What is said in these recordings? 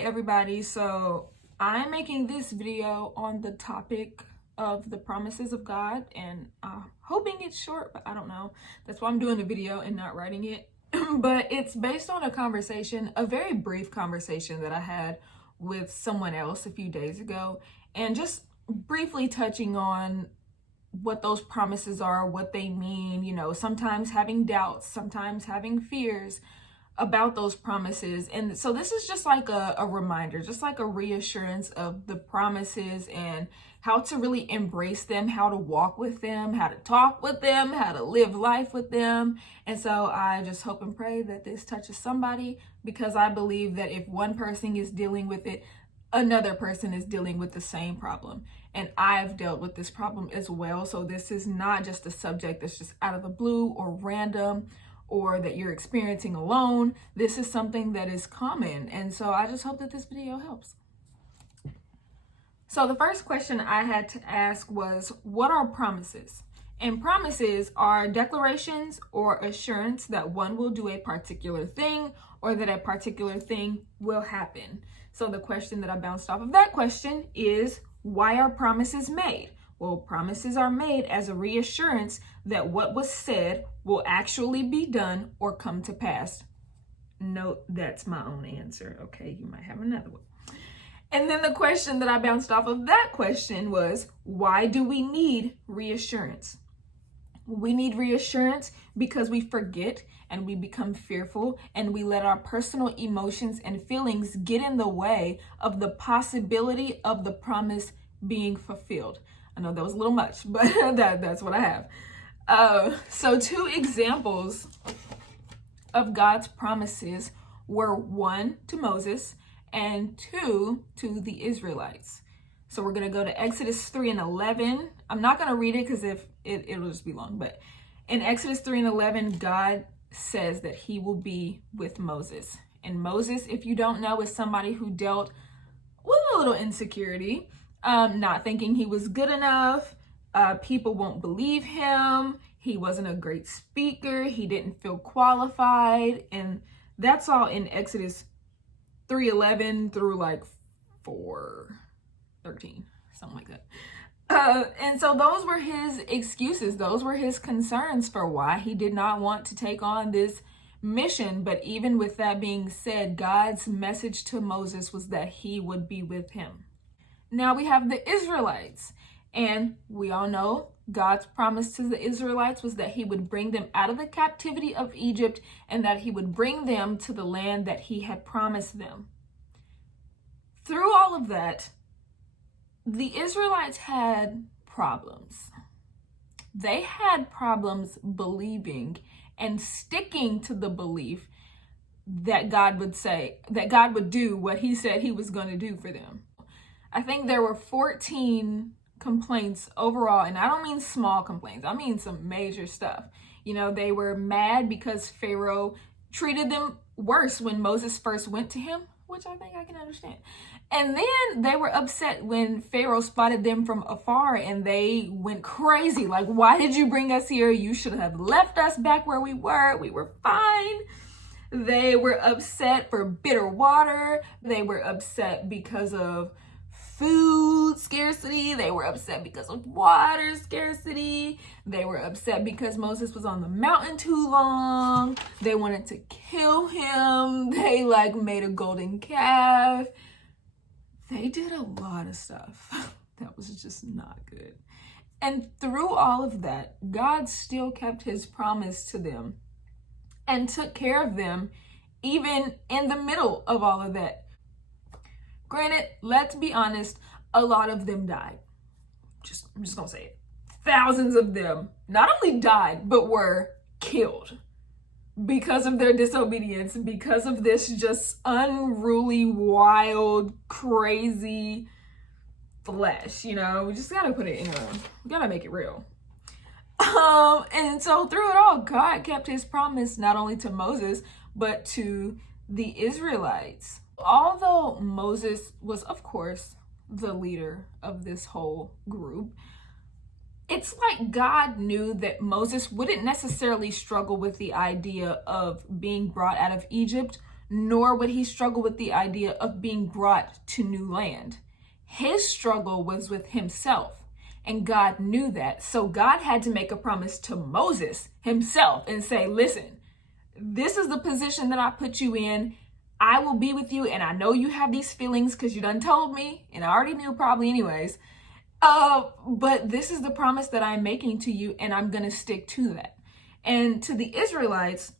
Hey everybody, so I'm making this video on the topic of the promises of God, and I'm hoping it's short, but I don't know. That's why I'm doing the video and not writing it. But it's based on a conversation, a very brief conversation that I had with someone else a few days ago, and just briefly touching on what those promises are, what they mean, sometimes having doubts, sometimes having fears about those promises. And so this is just like a reminder, just like a reassurance of the promises and how to really embrace them, how to walk with them, how to talk with them, how to live life with them. And so I just hope and pray that this touches somebody, because I believe that if one person is dealing with it, another person is dealing with the same problem. And I've dealt with this problem as well. So this is not just a subject that's just out of the blue or random, or that you're experiencing alone. This is something that is common. And so I just hope that this video helps. So the first question I had to ask was, what are promises? And promises are declarations or assurance that one will do a particular thing or that a particular thing will happen. So the question that I bounced off of that question is, why are promises made? Well, promises are made as a reassurance that what was said will actually be done or come to pass. Note that's my own answer. Okay, you might have another one. And then the question that I bounced off of that question was, why do we need reassurance? We need reassurance because we forget and we become fearful and we let our personal emotions and feelings get in the way of the possibility of the promise being fulfilled. I know that was a little much, but that's what I have. So 2 examples of God's promises were 1 to Moses and 2 to the Israelites. So we're going to go to Exodus 3:11. I'm not going to read it because if it'll just be long, but in Exodus 3:11, God says that he will be with Moses. And Moses, if you don't know, is somebody who dealt with a little insecurity, not thinking he was good enough. People won't believe him. He wasn't a great speaker. He didn't feel qualified. And that's all in Exodus 3:11 through like 4:13, something like that. And so those were his excuses. Those were his concerns for why he did not want to take on this mission. But even with that being said, God's message to Moses was that he would be with him. Now we have the Israelites, and we all know God's promise to the Israelites was that he would bring them out of the captivity of Egypt and that he would bring them to the land that he had promised them. Through all of that, the Israelites had problems. They had problems believing and sticking to the belief that God would do what he said he was going to do for them. I think there were 14 complaints overall, and I don't mean small complaints. I mean some major stuff. They were mad because Pharaoh treated them worse when Moses first went to him, which I think I can understand. And then they were upset when Pharaoh spotted them from afar and they went crazy. Like, why did you bring us here? You should have left us back where we were. We were fine. They were upset for bitter water. They were upset because of food scarcity. They were upset because of water scarcity. They were upset because Moses was on the mountain too long. They wanted to kill him. They made a golden calf. They did a lot of stuff that was just not good. And through all of that, God still kept his promise to them and took care of them even in the middle of all of that. Granted, let's be honest, a lot of them died. I'm just gonna say it. Thousands of them not only died, but were killed because of their disobedience, because of this just unruly, wild, crazy flesh. We just gotta put it we gotta make it real. And so through it all, God kept his promise not only to Moses, but to the Israelites. Although Moses was, of course, the leader of this whole group, it's like God knew that Moses wouldn't necessarily struggle with the idea of being brought out of Egypt, nor would he struggle with the idea of being brought to new land. His struggle was with himself, and God knew that. So God had to make a promise to Moses himself and say, listen, this is the position that I put you in. I will be with you, and I know you have these feelings because you done told me, and I already knew probably anyways. But this is the promise that I'm making to you, and I'm going to stick to that. And to the Israelites,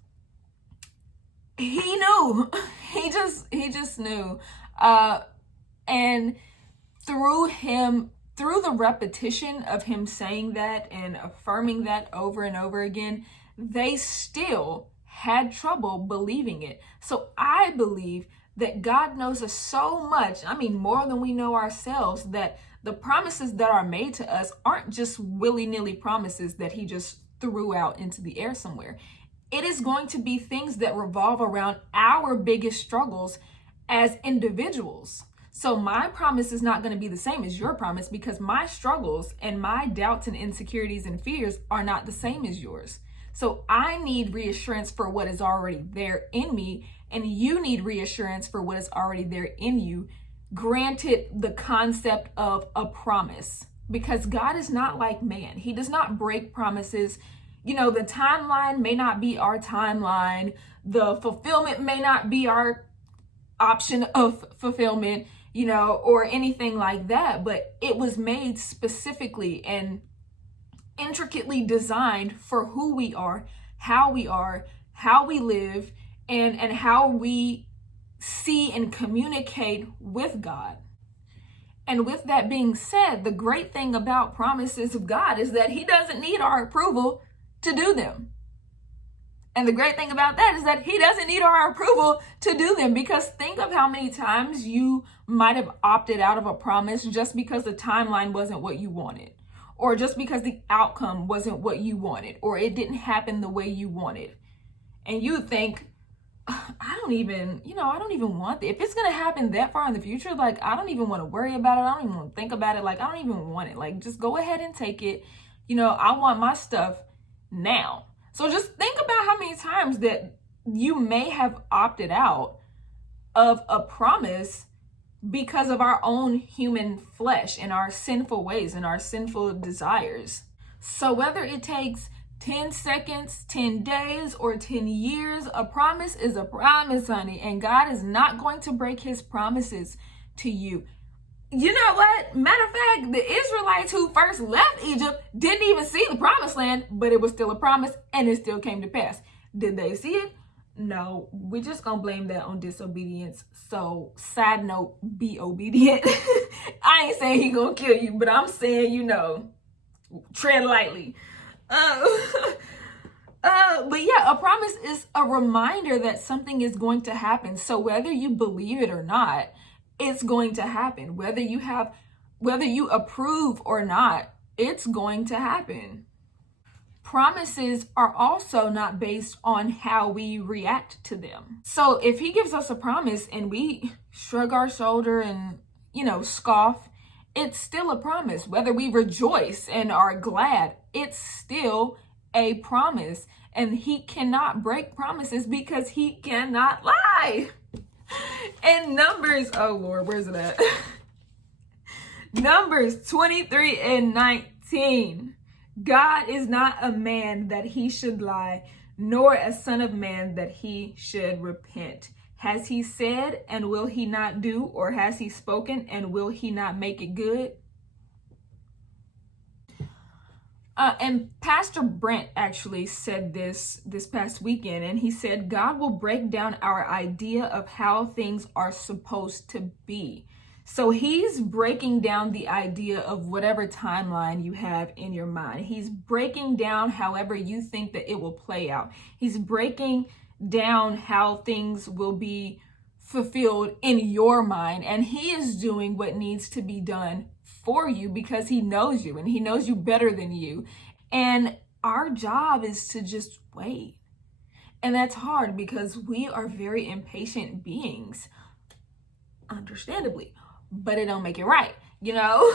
he knew. He just knew. And through the repetition of him saying that and affirming that over and over again, they still had trouble believing it. So I believe that God knows us so much, I mean, more than we know ourselves, that the promises that are made to us aren't just willy-nilly promises that he just threw out into the air somewhere. It is going to be things that revolve around our biggest struggles as individuals. So my promise is not going to be the same as your promise, because my struggles and my doubts and insecurities and fears are not the same as yours. So I need reassurance for what is already there in me, and you need reassurance for what is already there in you. Granted, the concept of a promise, because God is not like man. He does not break promises. You know, the timeline may not be our timeline. The fulfillment may not be our option of fulfillment, you know, or anything like that. But it was made specifically and intricately designed for who we are, how we live, and how we see and communicate with God. And with that being said, the great thing about promises of God is that he doesn't need our approval to do them. And the great thing about that is that he doesn't need our approval to do them, because think of how many times you might have opted out of a promise just because the timeline wasn't what you wanted, or just because the outcome wasn't what you wanted, or it didn't happen the way you wanted. And you think, I don't even want it. If it's going to happen that far in the future, like, I don't even want to worry about it. I don't even want to think about it. Like, I don't even want it. Like, just go ahead and take it. You know, I want my stuff now. So just think about how many times that you may have opted out of a promise because of our own human flesh and our sinful ways and our sinful desires. So whether it takes 10 seconds, 10 days, or 10 years, a promise is a promise, honey. And God is not going to break his promises to you. You know what? Matter of fact, the Israelites who first left Egypt didn't even see the promised land, but it was still a promise and it still came to pass. Did they see it? No, we're just gonna blame that on disobedience. So, side note, be obedient. I ain't saying he gonna kill you, but I'm saying, you know, tread lightly. But yeah, a promise is a reminder that something is going to happen. So whether you believe it or not, it's going to happen. Whether you approve or not, it's going to happen. Promises are also not based on how we react to them. So if he gives us a promise and we shrug our shoulder and, you know, scoff, it's still a promise. Whether we rejoice and are glad, it's still a promise. And he cannot break promises because he cannot lie. And Numbers, oh Lord, where's it at? Numbers 23 and 19. God is not a man that he should lie, nor a son of man that he should repent. Has he said, and will he not do? Or has he spoken, and will he not make it good? And Pastor Brent actually said this past weekend, and he said, God will break down our idea of how things are supposed to be. So he's breaking down the idea of whatever timeline you have in your mind. He's breaking down however you think that it will play out. He's breaking down how things will be fulfilled in your mind. And he is doing what needs to be done for you because he knows you and he knows you better than you. And our job is to just wait. And that's hard because we are very impatient beings, understandably, but it don't make it right, you know?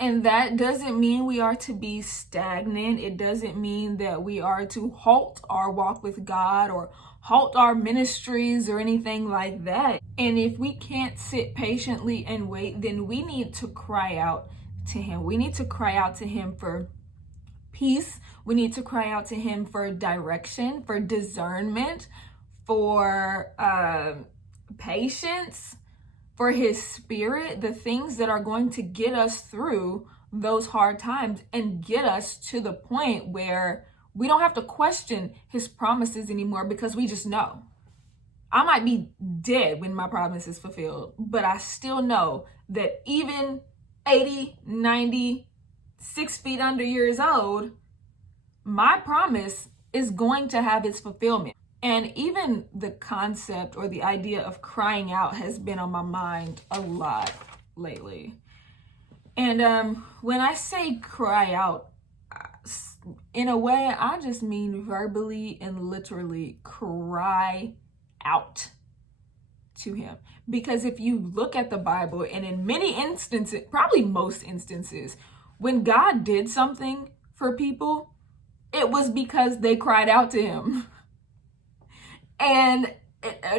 And that doesn't mean we are to be stagnant. It doesn't mean that we are to halt our walk with God or halt our ministries or anything like that. And if we can't sit patiently and wait, then we need to cry out to Him. We need to cry out to Him for peace. We need to cry out to Him for direction, for discernment, for patience, for His Spirit, the things that are going to get us through those hard times and get us to the point where we don't have to question His promises anymore, because we just know. I might be dead when my promise is fulfilled, but I still know that even 80, 90, 6 feet under years old, my promise is going to have its fulfillment. And even the concept or the idea of crying out has been on my mind a lot lately. And when I say cry out, in a way, I just mean verbally and literally cry out to Him. Because if you look at the Bible, and in many instances, probably most instances, when God did something for people, it was because they cried out to Him. And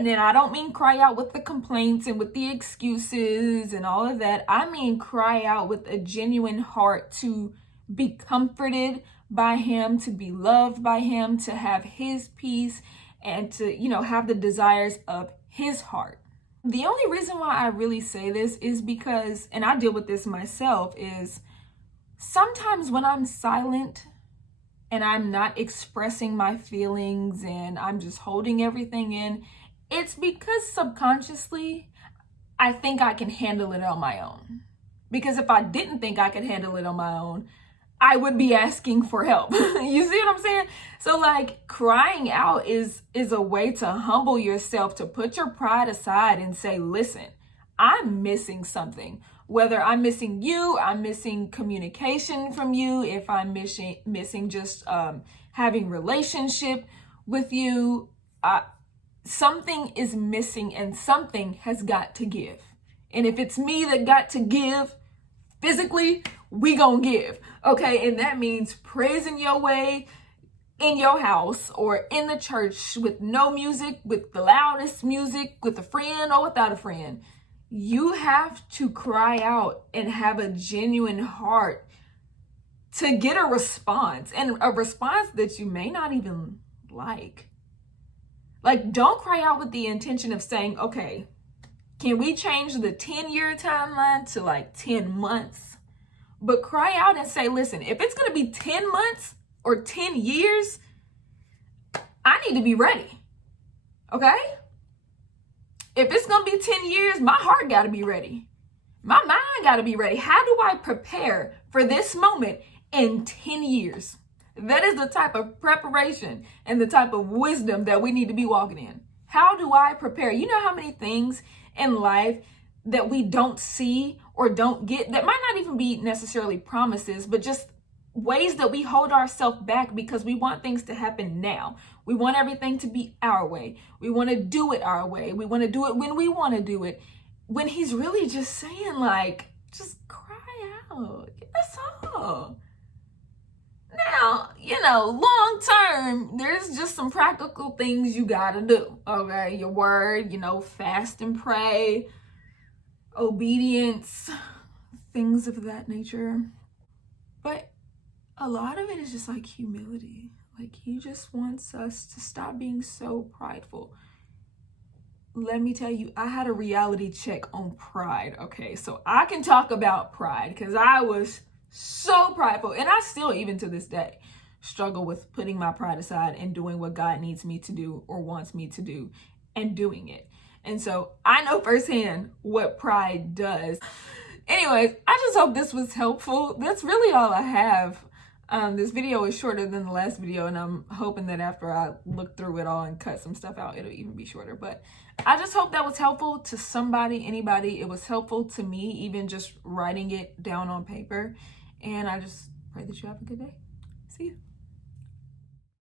then I don't mean cry out with the complaints and with the excuses and all of that. I mean cry out with a genuine heart to be comforted by Him, to be loved by Him, to have His peace, and to, have the desires of His heart. The only reason why I really say this is because, and I deal with this myself, is sometimes when I'm silent and I'm not expressing my feelings and I'm just holding everything in, it's because subconsciously I think I can handle it on my own. Because if I didn't think I could handle it on my own, I would be asking for help. You see what I'm saying? So like, crying out is a way to humble yourself, to put your pride aside and say, listen, I'm missing something. Whether I'm missing you, I'm missing communication from you, if I'm missing just having relationship with you, something is missing and something has got to give. And if it's me that got to give physically, we gonna give, okay? And that means praising your way in your house or in the church with no music, with the loudest music, with a friend or without a friend. You have to cry out and have a genuine heart to get a response, and a response that you may not even like. Like, don't cry out with the intention of saying, okay, can we change the 10-year timeline to like 10 months? But cry out and say, listen, if it's going to be 10 months or 10 years, I need to be ready. Okay? If it's going to be 10 years, my heart got to be ready. My mind got to be ready. How do I prepare for this moment in 10 years? That is the type of preparation and the type of wisdom that we need to be walking in. How do I prepare? You know how many things in life that we don't see or don't get, that might not even be necessarily promises, but just ways that we hold ourselves back because we want things to happen now. We want everything to be our way. We want to do it our way. We want to do it when we want to do it. When He's really just saying, like, just cry out. That's all. Now, long term, there's just some practical things you got to do. Okay, your word, fast and pray, obedience, things of that nature. But a lot of it is just like humility. Like, He just wants us to stop being so prideful. Let me tell you, I had a reality check on pride. Okay, so I can talk about pride because I was so prideful, and I still, even to this day, struggle with putting my pride aside and doing what God needs me to do or wants me to do and doing it. And so I know firsthand what pride does. Anyways, I just hope this was helpful. That's really all I have. This video is shorter than the last video, and I'm hoping that after I look through it all and cut some stuff out, it'll even be shorter. But I just hope that was helpful to somebody, anybody. It was helpful to me, even just writing it down on paper. And I just pray that you have a good day. See you.